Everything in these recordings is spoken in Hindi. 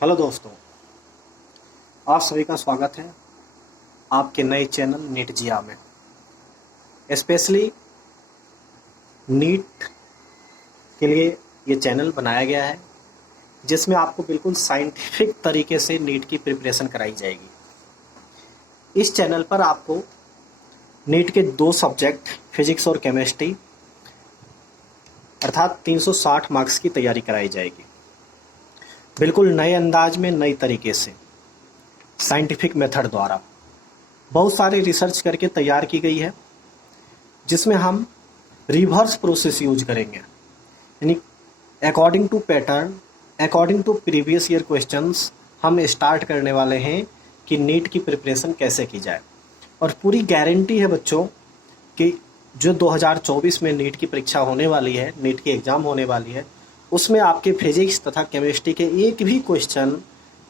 हेलो दोस्तों, आप सभी का स्वागत है आपके नए चैनल नीट जिया में। स्पेशली नीट के लिए ये चैनल बनाया गया है जिसमें आपको बिल्कुल साइंटिफिक तरीके से नीट की प्रिपरेशन कराई जाएगी। इस चैनल पर आपको नीट के दो सब्जेक्ट फिजिक्स और केमिस्ट्री अर्थात 360 मार्क्स की तैयारी कराई जाएगी, बिल्कुल नए अंदाज में, नई तरीके से, साइंटिफिक मेथड द्वारा बहुत सारी रिसर्च करके तैयार की गई है, जिसमें हम रिवर्स प्रोसेस यूज करेंगे। यानी according to pattern, according to previous year questions हम स्टार्ट करने वाले हैं कि नीट की प्रिपरेशन कैसे की जाए। और पूरी गारंटी है बच्चों कि जो 2024 में नीट की परीक्षा होने वाली है, नीट की एग्ज़ाम होने वाली है, उसमें आपके फिजिक्स तथा केमिस्ट्री के एक भी क्वेश्चन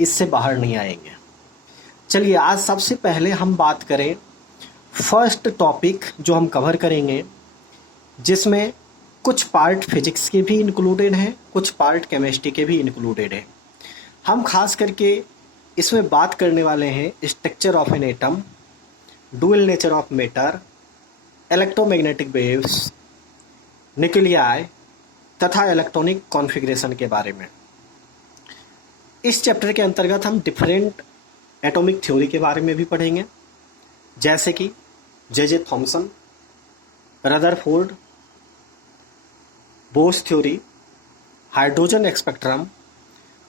इससे बाहर नहीं आएंगे। चलिए, आज सबसे पहले हम बात करें फर्स्ट टॉपिक जो हम कवर करेंगे, जिसमें कुछ पार्ट फिजिक्स के भी इंक्लूडेड हैं, कुछ पार्ट केमिस्ट्री के भी इंक्लूडेड हैं। हम खास करके इसमें बात करने वाले हैं structure of an atom, dual nature of matter, electromagnetic waves, nuclei तथा इलेक्ट्रॉनिक कॉन्फ़िगरेशन के बारे में। इस चैप्टर के अंतर्गत हम डिफरेंट एटॉमिक थ्योरी के बारे में भी पढ़ेंगे, जैसे कि J Thomson, Rutherford, Bose theory, hydrogen spectrum,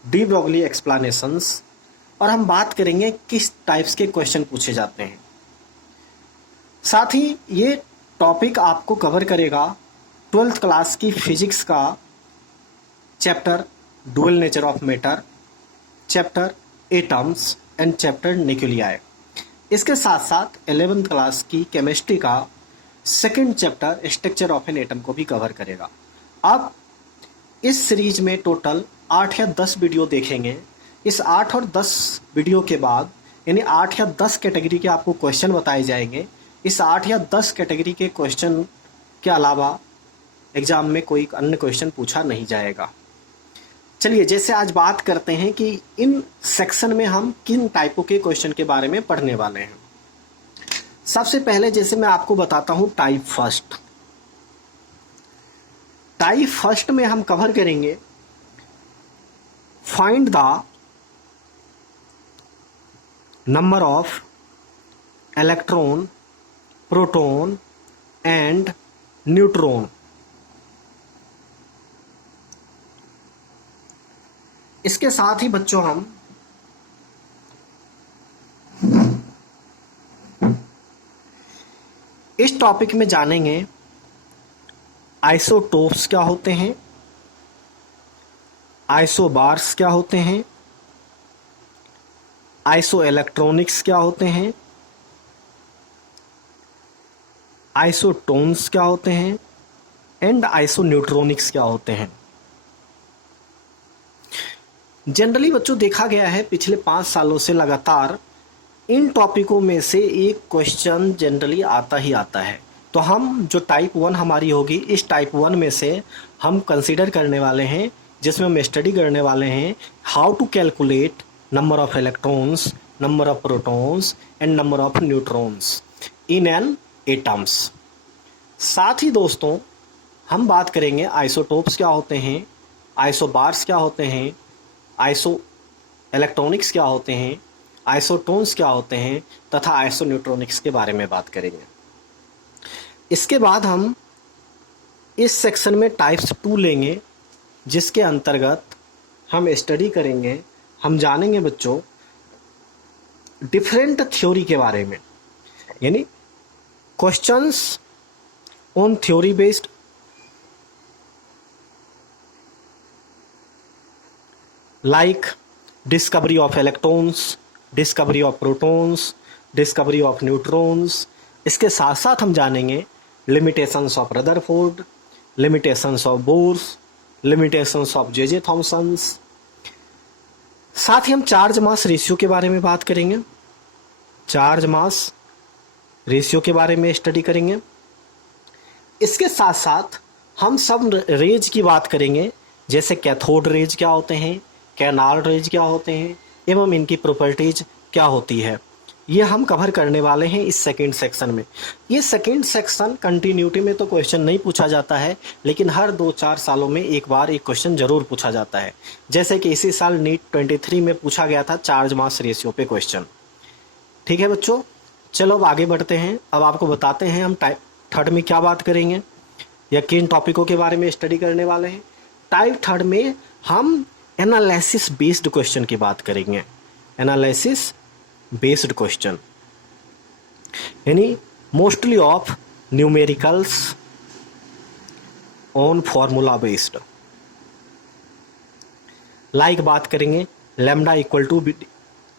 de Broglie explanations, और हम बात करेंगे किस टाइप्स के क्वेश्चन पूछे जाते हैं। साथ ही ये टॉपिक आपको कवर करेगा 12th क्लास की फिजिक्स का chapter dual nature of matter, chapter atoms and chapter nuclei. इसके साथ साथ 11th क्लास की केमिस्ट्री का second chapter structure of an atom को भी कवर करेगा। अब इस सीरीज में टोटल 8 या 10 वीडियो देखेंगे। इस 8 और 10 वीडियो के बाद यानी 8 या 10 कैटेगरी के आपको क्वेश्चन बताए जाएंगे। इस 8 या 10 कैटेगरी के क्वेश्चन के अलावा एग्ज़ाम में कोई अन्य क्वेश्चन पूछा नहीं जाएगा। चलिए, जैसे आज बात करते हैं कि इन सेक्शन में हम किन टाइपों के क्वेश्चन के बारे में पढ़ने वाले हैं। सबसे पहले जैसे मैं आपको बताता हूं टाइप फर्स्ट। टाइप फर्स्ट में हम कवर करेंगे find the number of electron, proton and neutron. इसके साथ ही बच्चों हम इस टॉपिक में जानेंगे आइसोटोप्स क्या होते हैं, आइसोबार्स क्या होते हैं, आइसो इलेक्ट्रॉनिक्स क्या होते हैं, आइसोटोन्स क्या होते हैं एंड आइसो न्यूट्रॉनिक्स क्या होते हैं। जनरली बच्चों देखा गया है पिछले 5 सालों से लगातार इन टॉपिकों में से एक क्वेश्चन जनरली आता ही आता है। तो हम जो टाइप 1 हमारी होगी, इस टाइप 1 में से हम कंसीडर करने वाले हैं, जिसमें हम स्टडी करने वाले हैं how to calculate number of electrons, number of protons and number of neutrons in an atoms. साथ ही दोस्तों हम बात करेंगे आइसोटोप्स क्या होते हैं, आइसोबार्स क्या होते हैं, आइसो इलेक्ट्रॉनिक्स क्या होते हैं, आइसोटोन्स क्या होते हैं तथा आइसो न्यूट्रॉनिक्स के बारे में बात करेंगे। इसके बाद हम इस सेक्शन में टाइप्स 2 लेंगे, जिसके अंतर्गत हम स्टडी करेंगे, हम जानेंगे बच्चों डिफरेंट थ्योरी के बारे में, यानी questions on theory based, like discovery of electrons, discovery of protons, discovery of neutrons. इसके साथ साथ हम जानेंगे limitations of Rutherford, limitations of bourse, limitations of J Thomson's. साथ ही हम चार्ज मास रेशियो के बारे में बात करेंगे, चार्ज मास रेशियो के बारे में स्टडी करेंगे। इसके साथ साथ हम सब रेज की बात करेंगे, जैसे कैथोड रेज क्या होते हैं, कैनार्ड रेज क्या होते हैं एवं इनकी प्रॉपर्टीज क्या होती है, ये हम कवर करने वाले हैं इस सेकंड सेक्शन में। ये सेकंड सेक्शन कंटिन्यूटी में तो क्वेश्चन नहीं पूछा जाता है, लेकिन हर 2-4 सालों में एक बार एक क्वेश्चन जरूर पूछा जाता है। जैसे कि इसी साल नीट 23 में पूछा गया था चार्ज मास रेशियो पे क्वेश्चन। ठीक है बच्चों, चलो अब आगे बढ़ते हैं। अब आपको बताते हैं हम टाइप थर्ड में क्या बात करेंगे या किन टॉपिकों के बारे में स्टडी करने वाले हैं। टाइप थर्ड में हम एनालिसिस बेस्ड क्वेश्चन की बात करेंगे। एनालिसिस बेस्ड क्वेश्चन यानी mostly of numericals on formula based. Like बात करेंगे lambda equal to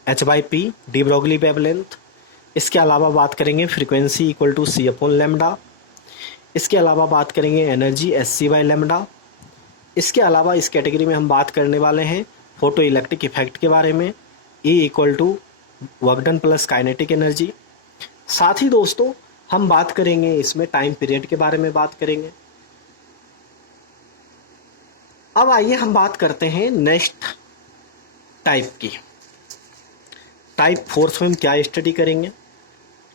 h/p de Broglie wavelength. इसके अलावा बात करेंगे frequency equal to c upon lambda. इसके अलावा बात करेंगे एनर्जी sc/लैम्डा। इसके अलावा इस कैटेगरी में हम बात करने वाले हैं फोटो इलेक्ट्रिक इफेक्ट के बारे में, E equal to work done plus kinetic energy. साथ ही दोस्तों हम बात करेंगे इसमें टाइम पीरियड के बारे में बात करेंगे। अब आइए हम बात करते हैं नेक्स्ट टाइप की। टाइप फोर्थ में हम क्या स्टडी करेंगे।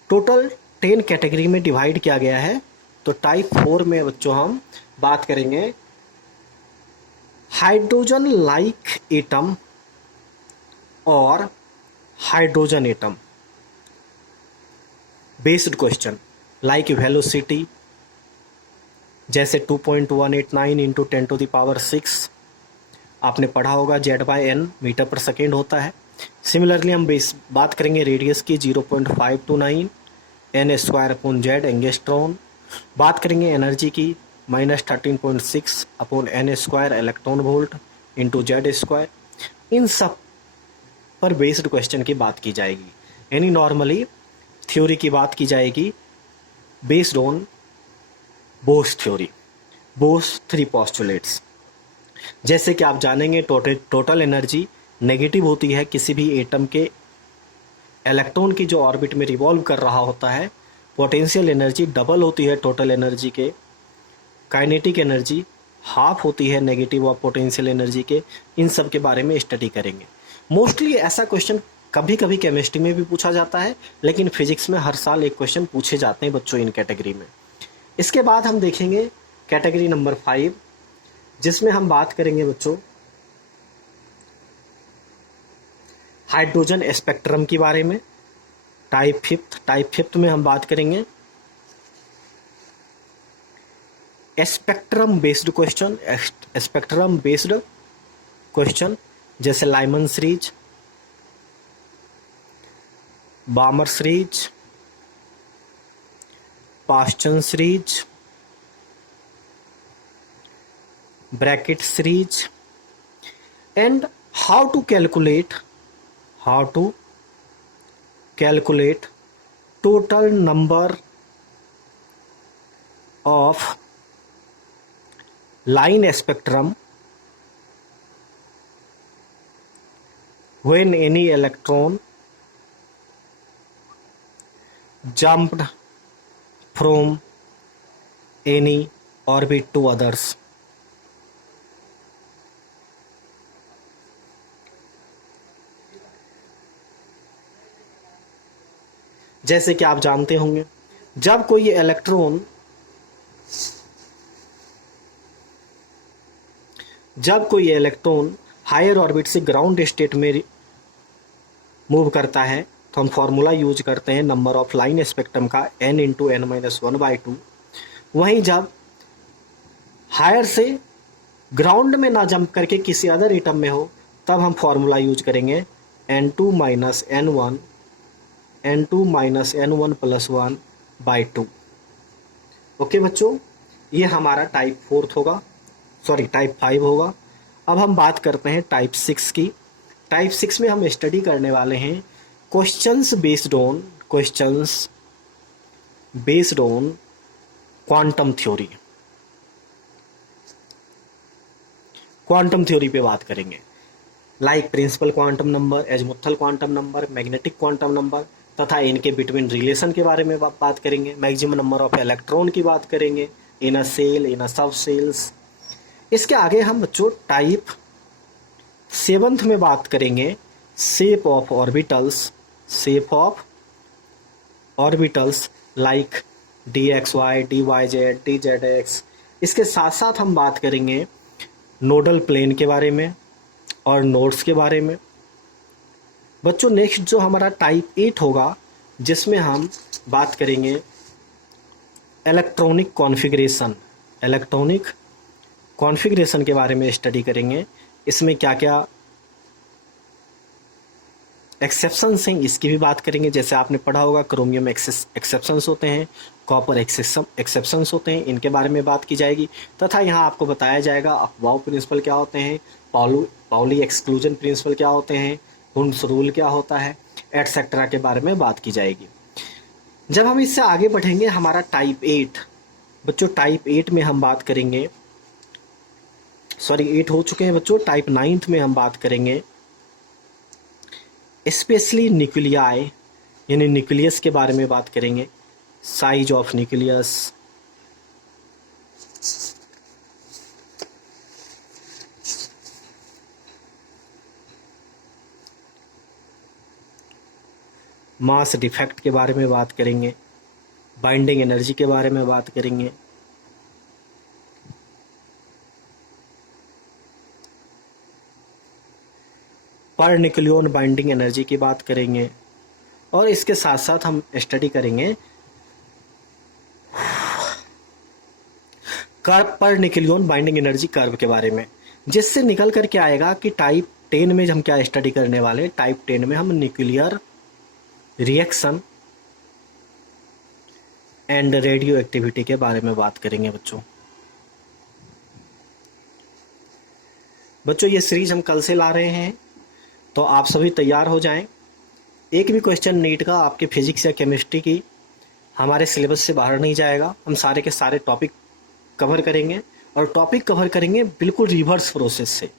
टोटल 10 कैटेगरी में डिवाइड किया गया है, तो टाइप 4 में बच्चों हम बात करेंगे हाइड्रोजन लाइक एटम और hydrogen atom based question like velocity, जैसे 2.189 इंटू 10⁶ आपने पढ़ा होगा Z/n मीटर पर सेकेंड होता है। सिमिलरली हम बात करेंगे रेडियस की 0.529 n² एंगस्ट्रॉन। बात करेंगे एनर्जी की -13.6 upon n² electron volt into Z²। इन सब पर बेस्ड क्वेश्चन की बात की जाएगी, यानी नॉर्मली थ्योरी की बात की जाएगी based on Bose theory, Bose 3 postulates. जैसे कि आप जानेंगे टोटल एनर्जी नेगेटिव होती है किसी भी एटम के इलेक्ट्रॉन की जो ऑर्बिट में रिवॉल्व कर रहा होता है। पोटेंशियल एनर्जी डबल होती है टोटल एनर्जी के। काइनेटिक एनर्जी हाफ होती है नेगेटिव ऑफ पोटेंशियल एनर्जी के। इन सब के बारे में स्टडी करेंगे। मोस्टली ऐसा क्वेश्चन कभी कभी केमिस्ट्री में भी पूछा जाता है, लेकिन फिजिक्स में हर साल एक क्वेश्चन पूछे जाते हैं बच्चों इन कैटेगरी में। इसके बाद हम देखेंगे कैटेगरी नंबर 5, जिसमें हम बात करेंगे बच्चों हाइड्रोजन स्पेक्ट्रम के बारे में। टाइप फिफ्थ में हम बात करेंगे स्पेक्ट्रम बेस्ड क्वेश्चन, जैसे Lyman series, Balmer series, Paschen series, Brackett series, and how to calculate total number of line spectrum when any electron jumped from any orbit to others। जैसे कि आप जानते होंगे जब कोई इलेक्ट्रॉन हायर ऑर्बिट से ग्राउंड स्टेट में मूव करता है, तो हम फॉर्मूला यूज करते हैं नंबर ऑफ लाइन स्पेक्ट्रम का n इंटू n-1/2। वहीं जब हायर से ग्राउंड में ना जंप करके किसी अदर एटम में हो, तब हम फॉर्मूला यूज करेंगे n2 - n1 + 1/2। ओके बच्चों, ये हमारा टाइप 5 होगा। अब हम बात करते हैं टाइप 6 की। टाइप 6 में हम स्टडी करने वाले हैं questions based on quantum theory. Quantum theory पे बात करेंगे, like principal quantum number, azimuthal quantum number, magnetic quantum number तथा इनके बिटवीन रिलेशन के बारे में बात करेंगे। मैक्सिमम नंबर ऑफ इलेक्ट्रॉन की बात करेंगे, इन अ सेल, इन अ सब सेल्स। इसके आगे हम बच्चों टाइप सेवंथ में बात करेंगे shape of orbitals, shape of orbitals like dxy, dyz, dzx। इसके साथ साथ हम बात करेंगे नोडल प्लेन के बारे में और नोड्स के बारे में। बच्चों नेक्स्ट जो हमारा टाइप 8 होगा, जिसमें हम बात करेंगे इलेक्ट्रॉनिक कॉन्फ़िगरेशन, इलेक्ट्रॉनिक कॉन्फ़िगरेशन के बारे में स्टडी करेंगे। इसमें क्या क्या एक्सेप्शंस हैं इसकी भी बात करेंगे। जैसे आपने पढ़ा होगा क्रोमियम एक्सेप्शंस होते हैं, कॉपर एक्सेप्शंस होते हैं, इनके बारे में बात की जाएगी। तथा यहाँ आपको बताया जाएगा अफवाह प्रिंसिपल क्या होते हैं, पाउली एक्सक्लूजन प्रिंसिपल क्या होते हैं, हुंड्स रूल क्या होता है, एटसेट्रा के बारे में बात की जाएगी। जब हम इससे आगे बढ़ेंगे हमारा टाइप 8, बच्चों टाइप 8 में हम बात करेंगे, सॉरी 8 हो चुके हैं बच्चों, टाइप 9 में हम बात करेंगे स्पेशली न्यूक्लियाई यानी न्यूक्लियस के बारे में बात करेंगे, size of nucleus, mass defect के बारे में बात करेंगे, बाइंडिंग एनर्जी के बारे में बात करेंगे, पर न्यूक्लियन बाइंडिंग एनर्जी की बात करेंगे, और इसके साथ साथ हम स्टडी करेंगे curve per nucleon binding energy curve के बारे में, जिससे निकल कर क्या आएगा कि टाइप 10 में हम क्या स्टडी करने वाले हैं। टाइप 10 में हम nuclear reaction and radio activity के बारे में बात करेंगे बच्चों ये सीरीज हम कल से ला रहे हैं, तो आप सभी तैयार हो जाएं। एक भी क्वेश्चन नीट का आपके फिजिक्स या केमिस्ट्री की हमारे सिलेबस से बाहर नहीं जाएगा। हम सारे के सारे टॉपिक कवर करेंगे, और टॉपिक कवर करेंगे बिल्कुल रिवर्स प्रोसेस से।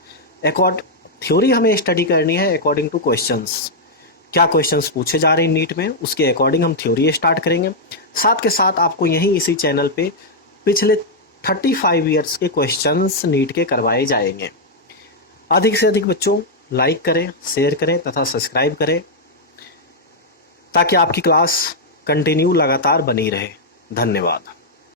थ्योरी हमें स्टडी करनी है अकॉर्डिंग टू क्वेश्चंस, क्या क्वेश्चंस पूछे जा रहे हैं नीट में, उसके अकॉर्डिंग हम थ्योरी स्टार्ट करेंगे। साथ के साथ आपको यहीं इसी चैनल पे पिछले 35 ईयर्स के क्वेश्चंस नीट के करवाए जाएंगे। अधिक से अधिक बच्चों लाइक करें, शेयर करें तथा सब्सक्राइब करें, ताकि आपकी क्लास कंटिन्यू लगातार बनी रहे। धन्यवाद।